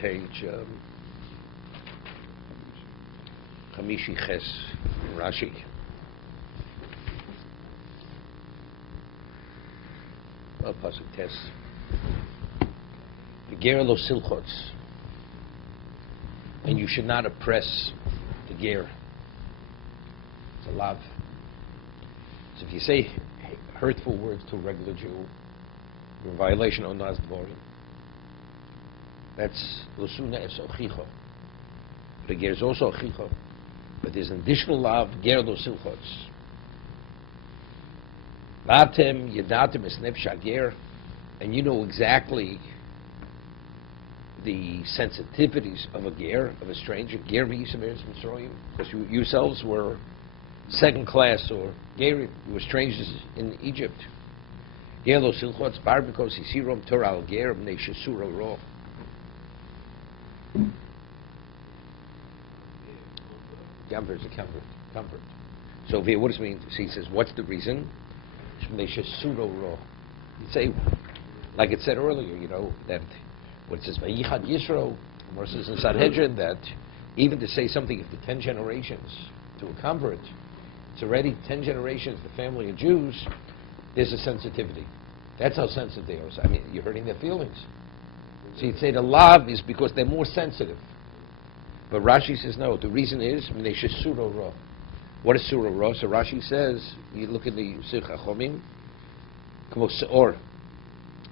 page Chamishi Ches Rashi. Pasuk Tes. The ger lo silchotz, and you should not oppress the ger. It's a lav. So if you say hurtful words to a regular Jew, you're in violation of Onaz Dvorim. That's Losuna es Ochicho. The ger is also Ochicho. But there's an additional law, ger lo silchotz. Vatem yedatem es nefesh ger, and you know exactly the sensitivities of a ger, of a stranger. Ger v'yisam eretz Mitzrayim, because you yourselves were second class or gerim, you were strangers in Egypt. Ger lo silchotz bar because yisirom Torah al ger b'nei shesura ro. Comfort is a comfort. So here, what does it mean? So he says, what's the reason? They should pseudo-raw. You say, like it said earlier, that what it says, Vayichad Yisro, versus in Sanhedrin, that even to say something if the 10 generations to a convert, it's already 10 generations, the family of Jews, there's a sensitivity. That's how sensitive they are. I mean, you're hurting their feelings. So you'd say the lav is because they're more sensitive. But Rashi says no. The reason is they should suro ra. What is suro ra? So Rashi says, you look at the Sikh Achomim, kmo seor.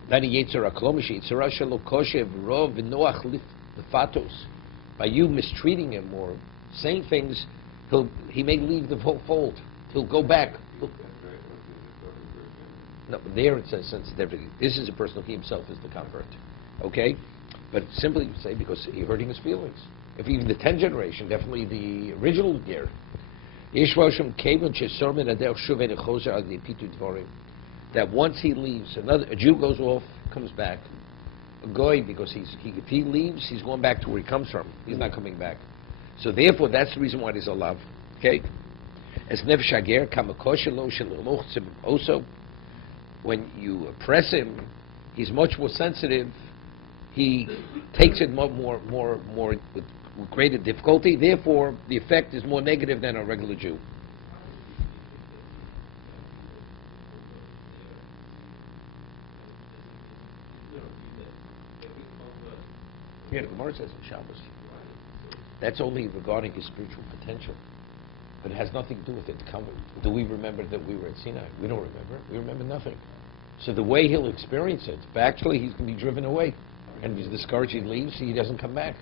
Dani yetzara klomishi yetzara shelo koshev ra v'noach lefatos. By you mistreating him or saying things, he may leave the whole fold. He'll go back. No, but there it says sensitivity. This is a person who himself is the convert. Okay? But simply say because you're hurting his feelings. If even the 10th generation, definitely the original ger. That once he leaves, a Jew goes off, comes back. A goy, because if he leaves, he's going back to where he comes from. He's not coming back. So therefore, that's the reason why there's a love. Okay? As nefesh hager kamakoshe also, when you oppress him, he's much more sensitive. He takes it more with greater difficulty. Therefore, the effect is more negative than a regular Jew. Yeah, the Gemara says in Shabbos. That's only regarding his spiritual potential. But it has nothing to do with it. Do we remember that we were at Sinai? We don't remember. We remember nothing. So the way he'll experience it, actually he's going to be driven away. And if he's discouraged, he leaves, he doesn't come back.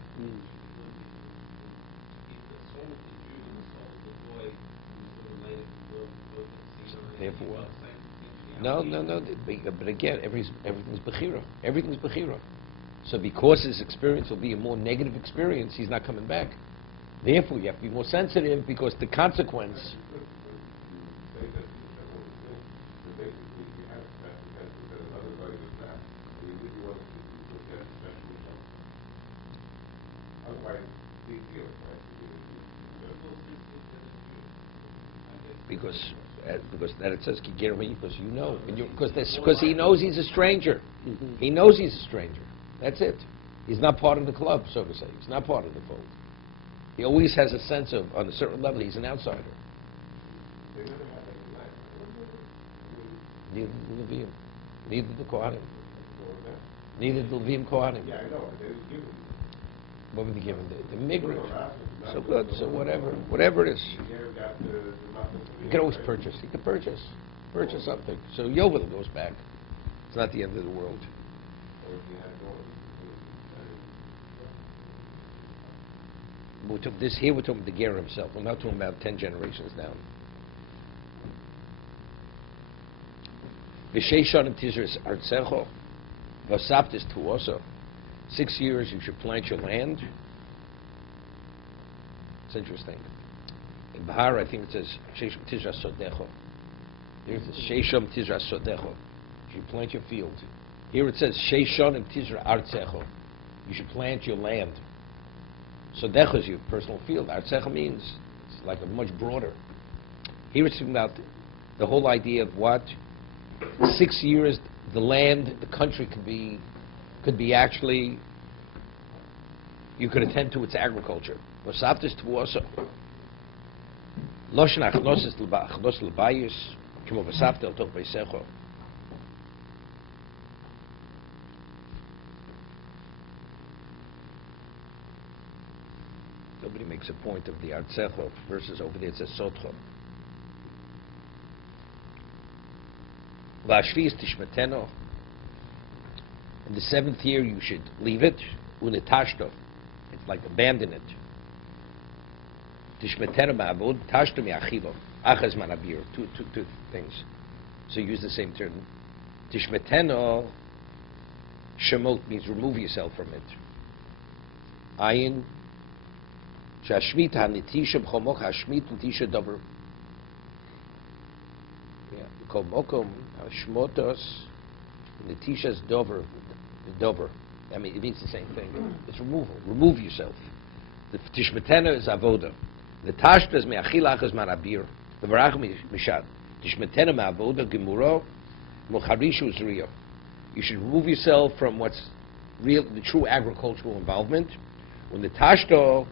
Therefore, no. But again, everything's bechira. Everything's bechira. So because his experience will be a more negative experience, he's not coming back. Therefore, you have to be more sensitive because the consequence. Because that it says because because he knows he's a stranger. Mm-hmm. He knows he's a stranger. That's it. He's not part of the club, so to say. He's not part of the fold. He always has a sense of, on a certain level, he's an outsider. Neither the Levim, neither the Kohanim, neither the Levim Kohanim. Yeah, I know. What were they given? The migrant. So good. So whatever it is. You can always purchase. You can purchase something. So Yovel goes back. It's not the end of the world. We're talking about the ger himself. We're not talking about 10 generations down. V'sheishanim tizras artzecho v'saptis tuoso. 6 years you should plant your land. It's interesting. In Bahar, I think it says Sheisham Tizra Sodecho. Here it says Sheisham Tizra Sodecho. You should plant your field. Here it says Sheishanim Tizra Artzecho. You should plant your land. Sodecho is your personal field. Artzecho means it's like a much broader. Here it's talking about the whole idea of what 6 years the land, the country could be actually you could attend to its agriculture. Nosaftis tuoso. Loshen achnosis l'bayis, kimo v'safta el toch beisecho. Nobody makes a point of the artzecho versus over there it says sotcho. V'ashvius tishmeteno. In the 7th year you should leave it. Unetashto. It's like abandon it. Tishmeteno ma'avod, tashto mi'achilo. Achaz manabir. Two things. So use the same term. Tishmeteno, shemot means remove yourself from it. Ayin, shashmit ha'netisha b'chomoch ha'shmit netisha dover. Kol mokom ha'shmotos netishas dover. Dover. I mean, it means the same thing. It's removal. Remove yourself. The tishmetena is avoda. The tashta is me'achilach is manabir. The varach mishad. Tishmetena me'avoda gemuro mocharishu zriyo. You should remove yourself from what's real, the true agricultural involvement. When the tashta,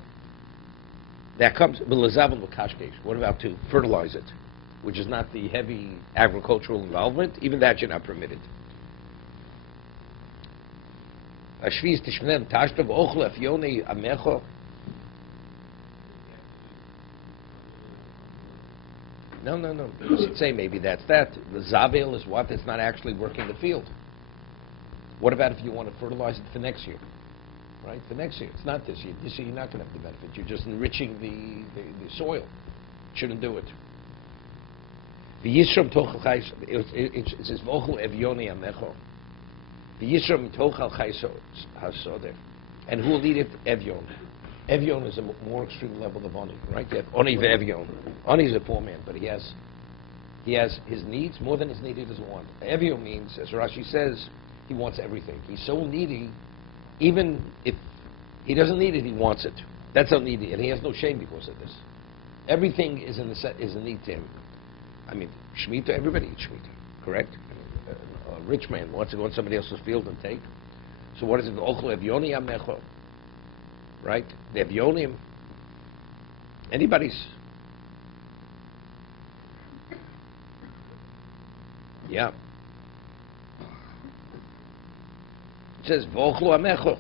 that comes b'lezav l'kashkesh. What about to fertilize it, which is not the heavy agricultural involvement? Even that you're not permitted. Ashviz tishmenem tashtav ochlef yonei amecho. No. You should say maybe that's that. The zavel is what? It's not actually working the field. What about if you want to fertilize it for next year? Right? For next year. It's not this year. This year you're not going to have the benefit. You're just enriching the soil. Shouldn't do it. V'yisrom tochel chayis. It says v'ochel ev yonei amecho. And who will eat it? Evyon. Evyon is a more extreme level of Oni, right? You have Oni ve'Evyon. Oni is a poor man, but he has his needs more than his need he doesn't want. Evyon means, as Rashi says, he wants everything. He's so needy, even if he doesn't need it, he wants it. That's how needy, and he has no shame because of this. Everything is is a need to him. I mean, Shemitah, everybody eats Shemitah, correct? A rich man wants to go in somebody else's field and take. So what is it? Ochel evyoni amecho, right? The evyonim. Anybody's. Yeah. It says v'ochlu amecho.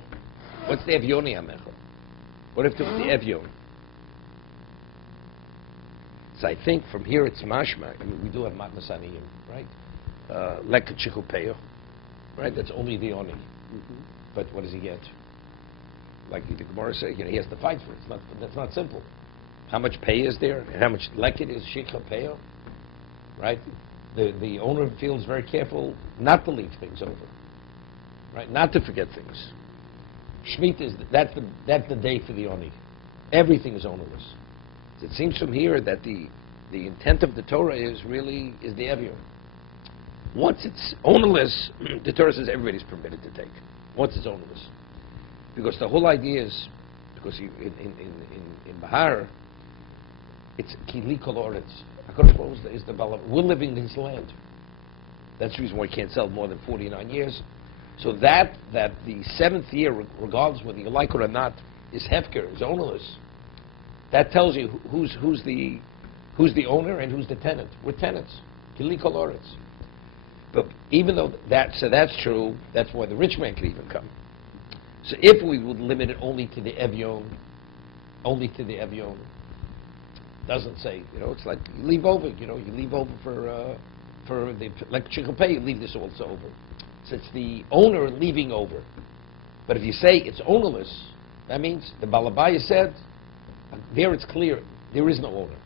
What's the evyoni amecho? What if it was the evyon? So I think from here it's mashma. I mean, we do have matnas aniyim, right? Lek chikupeyo, right? That's only the oni. But what does he get? Like the Gemara says, he has to fight for it. That's not simple. How much pay is there, and how much lek it is chikupeyo, right? The owner of the field is very careful not to leave things over, right? Not to forget things. Shemitah is that's the day for the oni. Everything is ownerless. So it seems from here that the intent of the Torah is the evyon. Once it's ownerless, the Torah says everybody's permitted to take. Once it's ownerless. Because the whole idea is, because in Bahar, it's Kili Koloretz. HaKadosh is the Bala. We're living in this land. That's the reason why you can't sell more than 49 years. So that the 7th year, regardless whether you like it or not, is Hefker, is ownerless. That tells you who's the owner and who's the tenant. We're tenants. Kili Koloretz. But even though that's true, that's why the rich man can even come. So if we would limit it only to the evyon, doesn't say, it's like you leave over, you leave over for the like chicken pay, you leave this also over. So it's the owner leaving over. But if you say it's ownerless, that means the Balabaya said, there it's clear, there is no owner.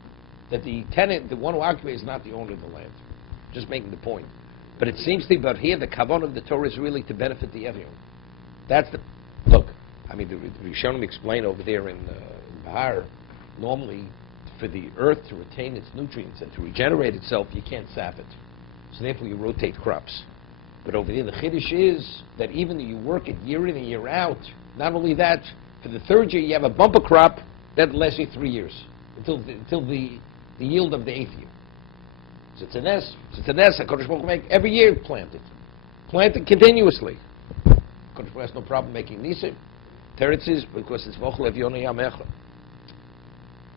That the tenant, the one who occupies, is not the owner of the land. Just making the point. But it seems to be, but here the kavanah of the Torah is really to benefit the Evyon. That's the, look, I mean, the Rishonim explain over there in Bahar, normally for the earth to retain its nutrients and to regenerate itself, you can't sap it. So therefore you rotate crops. But over there the chiddush is that even though you work it year in and year out, not only that, for the 3rd year you have a bumper crop that lasts you 3 years, until the yield of the 8th year. So it's a nest. HaKadosh Baruch Hu make every year plant it continuously. HaKadosh Baruch Hu has no problem making nisim. Teretz is because it's Vochel Evyonu Yamecha.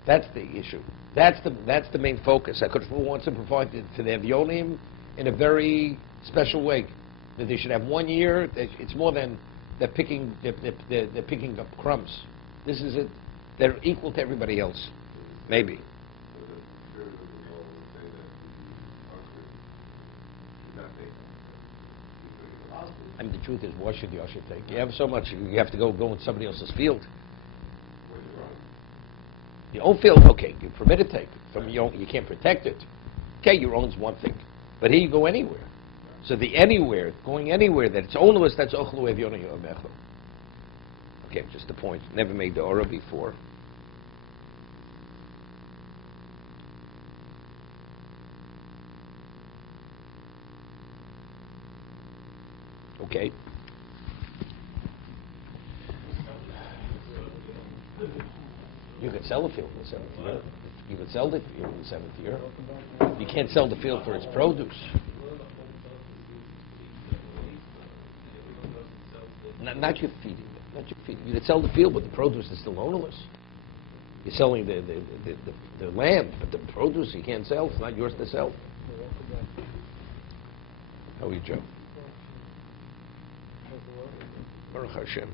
That's the issue. That's the main focus. HaKadosh Baruch Hu wants to provide to the Evyonim in a very special way. That they should have 1 year. It's more than they're picking up crumbs. This is it. They're equal to everybody else. Maybe. I mean, the truth is, what should Yosha take? You have so much. You have to go in somebody else's field. Your own field, okay, you're permitted to take it. From your own, you can't protect it. Okay, your own's one thing. But here you go anywhere. So the anywhere, going anywhere that it's onerous, that's Ochlu Evyonu Yamecha. Okay, just a point. Never made the Orah before. Okay. You could sell the field in the 7th year. You could sell the field in the 7th year. You can't sell the field for its produce. Not your feeding. Not your feeding. You could sell the field, but the produce is still ownerless. You're selling the land, but the produce you can't sell. It's not yours to sell. How are you, Joe? Baruch Hashem.